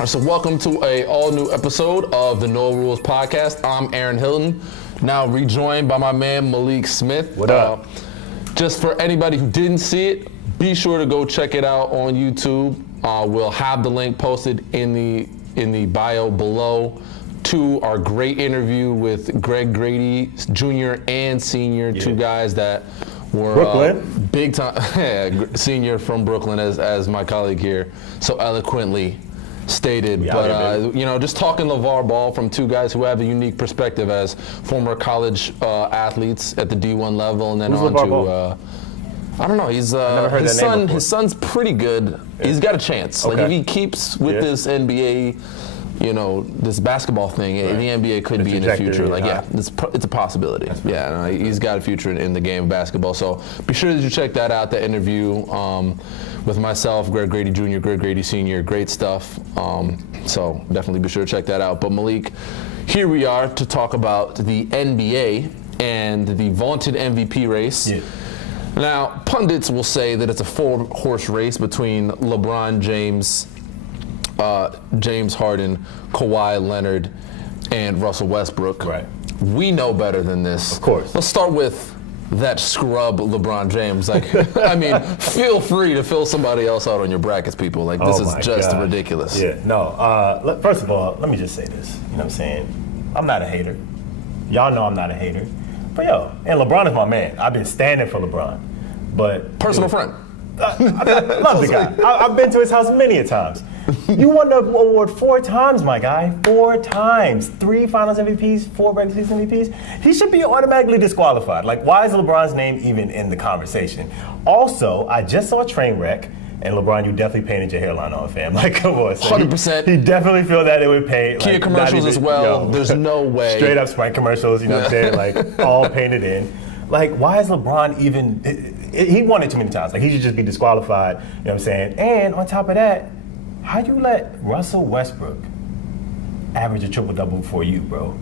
right, so welcome to a all-new episode of the No Rules Podcast. I'm Aaron Hilton, now rejoined by my man Malik Smith. What up? Just for anybody who didn't see it, be sure to go check it out on YouTube. We'll have the link posted in the bio below to our great interview with Greg Grady, Jr. and Senior, two guys that were Brooklyn, big time senior from Brooklyn, as my colleague here so eloquently stated. But just talking LeVar Ball from two guys who have a unique perspective as former college athletes at the D1 level, and then Who's on LeVar to Ball? I don't know. He's never heard that name before. His son's pretty good. Yeah. He's got a chance. Okay. Like if he keeps with this NBA, this basketball thing, the NBA could be in the future. It's a possibility. He's got a future in the game of basketball. So be sure that you check that out, that interview with myself, Greg Grady Jr., Greg Grady Sr., great stuff. So definitely be sure to check that out. But Malik, here we are to talk about the NBA and the vaunted MVP race. Yeah. Now, pundits will say that it's a four-horse race between LeBron James, James Harden, Kawhi Leonard, and Russell Westbrook. Right. We know better than this. Of course. Let's start with that scrub LeBron James. Feel free to fill somebody else out on your brackets, people. This is just ridiculous. Yeah, no. First of all, let me just say this. You know what I'm saying? I'm not a hater. Y'all know I'm not a hater. But and LeBron is my man. I've been standing for LeBron. But personal friend. I love the guy. I've been to his house many a times. You won the award 4 times, my guy. 4 times. 3 Finals MVPs, 4 regular season MVPs. He should be automatically disqualified. Why is LeBron's name even in the conversation? Also, I just saw Trainwreck, and LeBron, you definitely painted your hairline on, fam. Come on. So 100%. He definitely feel that it would paint. Kia commercials as well. There's no way. Straight up Sprite commercials, you know what I'm saying? All painted in. Why is LeBron even... He won it too many times. He should just be disqualified, you know what I'm saying? And on top of that, how you let Russell Westbrook average a triple-double for you, bro?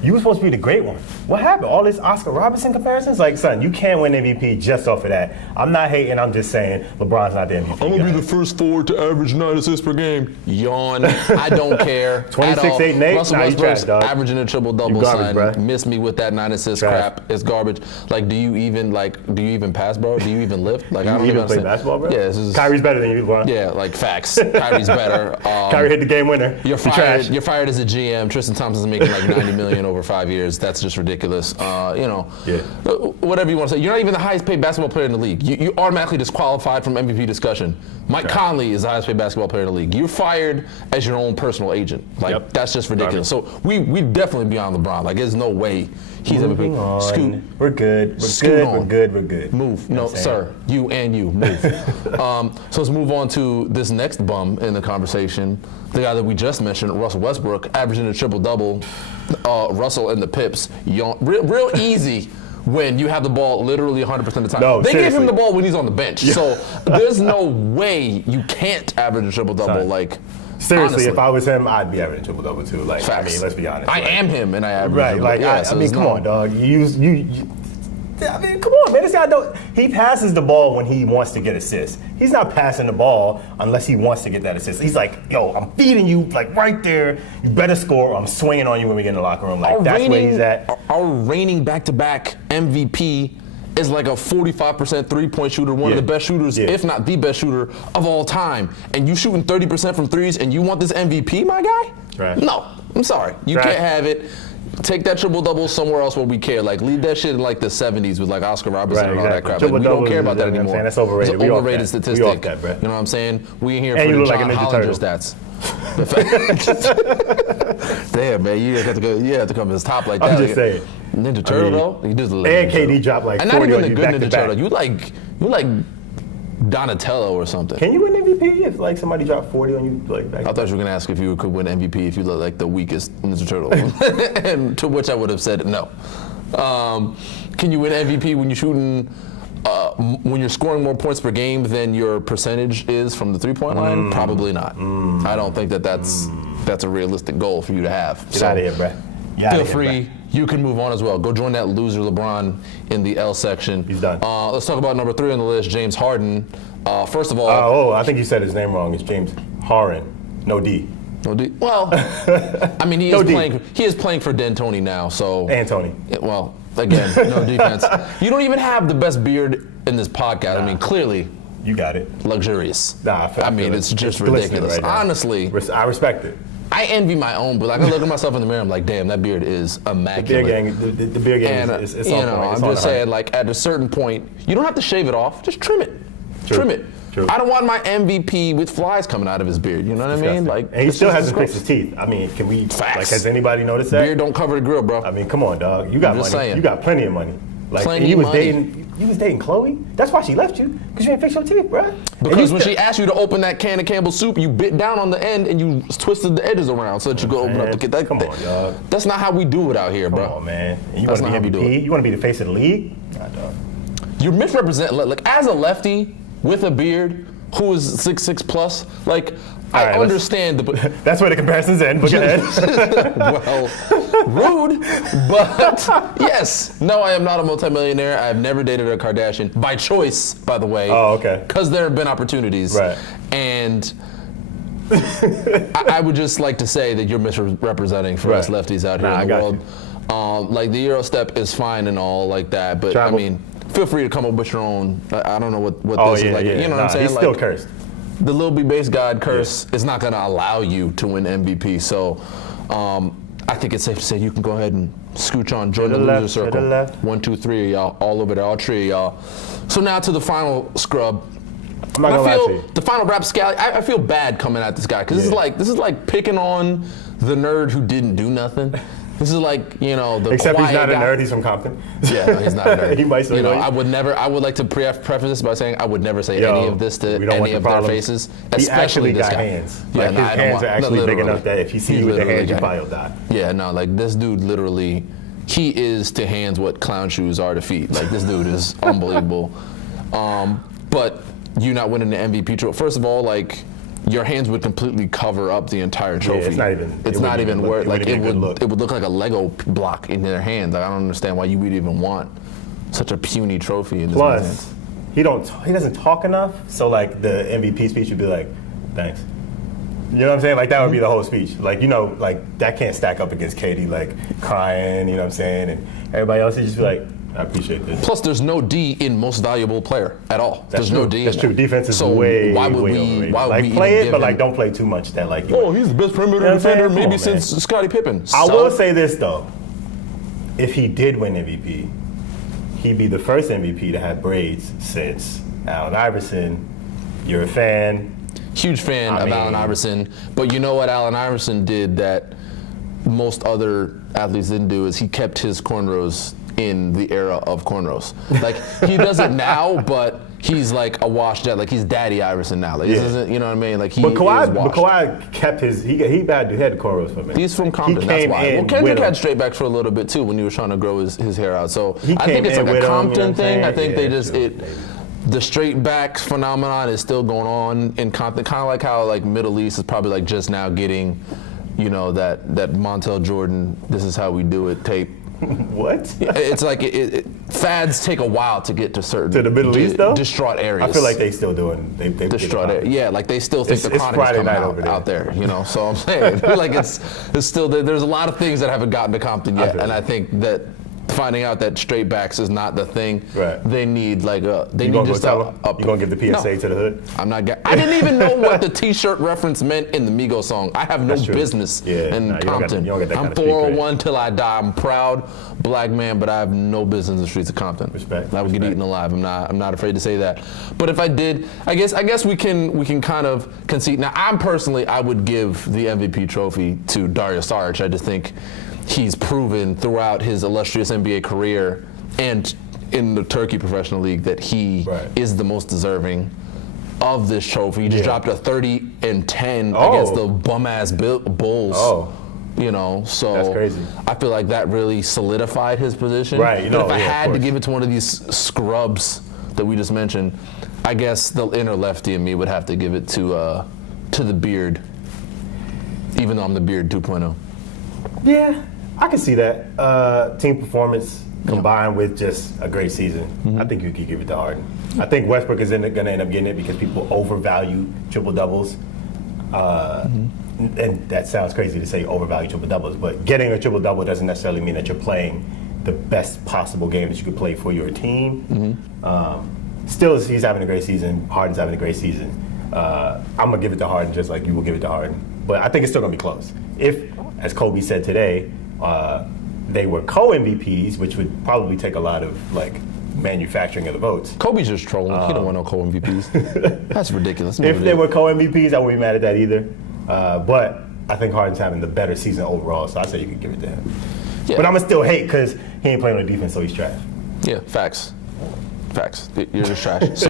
You were supposed to be the great one. What happened? All this Oscar Robertson comparisons? Son, you can't win MVP just off of that. I'm not hating, I'm just saying LeBron's not the MVP. I'm going to be the first forward to average 9 assists per game. Yawn. I don't care. 26, 8, and 8? Russell Westbrook's averaging a triple-double, son. Bro. Miss me with that 9 assist crap. It's garbage. Do you even pass, bro? Do you even lift? I don't even play basketball, bro? Yeah, Kyrie's better than you, LeBron. Yeah, facts. Kyrie's better. Kyrie hit the game winner. You're fired as a GM. Tristan Thompson's making $90 million over 5 years. That's just ridiculous. Whatever you want to say. You're not even the highest paid basketball player in the league. You automatically disqualified from MVP discussion. Mike Conley is the highest paid basketball player in the league. You're fired as your own personal agent. That's just ridiculous. So we definitely beyond LeBron. There's no way he's moving MVP. On. Scoot. We're good. We're good. Move. No, sir. You and you. Move. So let's move on to this next bum in the conversation. The guy that we just mentioned, Russell Westbrook, averaging a triple-double. Russell and the Pips, real easy when you have the ball literally 100% of the time. No, they seriously. give him the ball when he's on the bench. Yeah. So there's no way you can't average a triple-double. Seriously, honestly. If I was him, I'd be averaging triple-double too. Facts. Let's be honest. I am him, and I average. Right. Come on, dog. Come on, man. This guy he passes the ball when he wants to get assists. He's not passing the ball unless he wants to get that assist. He's I'm feeding you right there. You better score. I'm swinging on you when we get in the locker room. That's where he's at. Our reigning back-to-back MVP is a 45% three-point shooter, one of the best shooters, if not the best shooter of all time. And you shooting 30% from threes, and you want this MVP, my guy? Trash. No, I'm sorry. You can't have it. Take that triple-double somewhere else where we care. Leave that shit in the 70s with Oscar Robertson and all that crap. We don't care about that anymore. That's overrated. It's an overrated statistic. We off that, bro. You know what I'm saying? We ain't here and for the John Hollinger stats. Damn, man, you have to come to his top like that. I'm just saying. Ninja Turtle though, he does the and KD dropped 40 and not even on a good Ninja Turtle. You like Donatello or something. Can you win MVP if somebody dropped 40 on you back? I thought you were gonna ask if you could win MVP if you look like the weakest Ninja Turtle, and to which I would have said no. Can you win MVP when you're shooting? When you're scoring more points per game than your percentage is from the three-point line? Probably not. I don't think that's a realistic goal for you to have. Get out of here, bro. Feel free. You can move on as well. Go join that loser LeBron in the L section. He's done. Let's talk about number 3 on the list, James Harden. First of all, I think you said his name wrong. It's James Harden. No D. No D. Well, I mean, he is playing for D'Antoni now, so. And Tony. Well, again, no defense. You don't even have the best beard in this podcast. Nah. I mean, clearly. You got it. Luxurious. Nah, I mean, it's just ridiculous. Right Honestly. I respect it. I envy my own, but like I look at myself in the mirror, I'm like, damn, that beard is immaculate. The beard gang is on point. I'm just saying, like, at a certain point, you don't have to shave it off. Just trim it. Trim it. True. I don't want my MVP with flies coming out of his beard. You know what I mean? Like, and he still hasn't fixed his teeth. I mean, can we? Facts. Like, has anybody noticed that? Beard don't cover the grill, bro. I mean, come on, dog. You got money. Saying. You got plenty of money. Like, plenty of money. You was dating Chloe. That's why she left you, because you didn't fix your teeth, bro. Because when she asked you to open that can of Campbell's soup, you bit down on the end and you twisted the edges around so that you could open up the can. Come on, dog. That's not how we do it out here, bro. Come on, man. And you want to be MVP? You want to be the face of the league? Nah, dog. You're misrepresenting. Like, as a lefty with a beard who is 6'6" plus, like, I understand that's where the comparisons end. Look ahead. Well, rude, but yes. No, I am not a multimillionaire. I have never dated a Kardashian by choice, by the way. Oh, okay. Because there have been opportunities. Right. And I would just like to say that you're misrepresenting for us lefties out here in the world. Like, the Euro step is fine and all like that, but I mean, feel free to come up with your own. I don't know what this is like. Yeah. You know what I'm saying? He's still cursed. The Lil B Base God curse is not going to allow you to win MVP. So I think it's safe to say you can go ahead and scooch on, join the loser circle. 1, 2, 3 of y'all, all over there, all 3 of y'all. So now to the final scrub. I'm not gonna lie to you. The final rapscallion. I feel bad coming at this guy because this is like picking on the nerd who didn't do nothing. This is like, you know, the Except he's not a guy. nerd, he's from Compton. Yeah, no, he's not a nerd. He might say, you know, I would like to preface this by saying I would never say any of this to any of their faces, especially this guy. Hands. Yeah, like, his hands are actually big enough that if he sees you with the hands, you probably will die. Yeah, no, like this dude literally, he is to hands what clown shoes are to feet. Like, this dude is unbelievable. But you not winning the MVP trophy, first of all, like, your hands would completely cover up the entire trophy. Yeah, it's not even worth. Like, it would look like a Lego block in their hands. Like, I don't understand why you would even want such a puny trophy in this man's hands. He doesn't talk enough. So, like, the MVP speech would be like, thanks. You know what I'm saying? Like, that would be the whole speech. Like, you know, like, that can't stack up against Katie, like, crying, you know what I'm saying? And everybody else would just be like, I appreciate this. Plus, there's no D in most valuable player at all. There's no D. That's true. Defense is way overrated. Like, play it, but like, don't play too much. That like. He's the best perimeter defender maybe since Scottie Pippen. I will say this though: if he did win MVP, he'd be the first MVP to have braids since Allen Iverson. You're a fan. Huge fan of Allen Iverson, but you know what Allen Iverson did that most other athletes didn't do is he kept his cornrows in the era of cornrows. Like, he does it now, but he's like a washed out. Like, he's Daddy Iverson now. Like, this isn't, you know what I mean? Like, he is washed. But Kawhi kept his. He had cornrows for me. He's from Compton. That's why. Well, Kendrick had straight backs for a little bit too when he was trying to grow his hair out. So I think it's like a Compton thing. I think they just the straight back phenomenon is still going on in Compton. Kind of like how like Middle East is probably like just now getting, you know, that Montel Jordan, "This Is How We Do It" tape. What? It's like fads take a while to get to certain the Middle East though. Distraught areas. I feel like they still doing they distraught areas. Yeah, like they still think the Chronic is coming out there. You know, so I'm saying like it's still there's a lot of things that haven't gotten to Compton yet, and I think that finding out that straight backs is not the thing. Right. They need like you gonna give the PSA to the hood? I'm not. I didn't even know what the T-shirt reference meant in the Migos song. I have no business in Compton. I'm 401 till I die. I'm proud black man, but I have no business in the streets of Compton. Respect. I would get eaten alive. I'm not afraid to say that. But if I did, I guess we can kind of concede. Now, I would give the MVP trophy to Dario Saric. I just think he's proven throughout his illustrious NBA career and in the Turkey Professional League that he is the most deserving of this trophy. He just dropped a 30 and 10 against the bum-ass Bulls. Oh. You know, so that's crazy. I feel like that really solidified his position. Right. You know, but if I had to give it to one of these scrubs that we just mentioned, I guess the inner lefty in me would have to give it to the beard, even though I'm the beard 2.0. Yeah. I can see that. Team performance combined with just a great season. I think you could give it to Harden. I think Westbrook is going to end up getting it because people overvalue triple doubles. And that sounds crazy to say overvalue triple doubles, but getting a triple double doesn't necessarily mean that you're playing the best possible game that you could play for your team. Still, he's having a great season. Harden's having a great season. I'm gonna give it to Harden just like you will give it to Harden, but I think it's still gonna be close. If, as Kobe said today, they were co-MVPs, which would probably take a lot of manufacturing of the votes. Kobe's just trolling. He don't want no co-MVPs. That's ridiculous. If they were co-MVPs, I wouldn't be mad at that either. But I think Harden's having the better season overall, so I say you could give it to him. Yeah. But I'm gonna still hate because he ain't playing on defense, so he's trash. Yeah, facts. You're just trash. So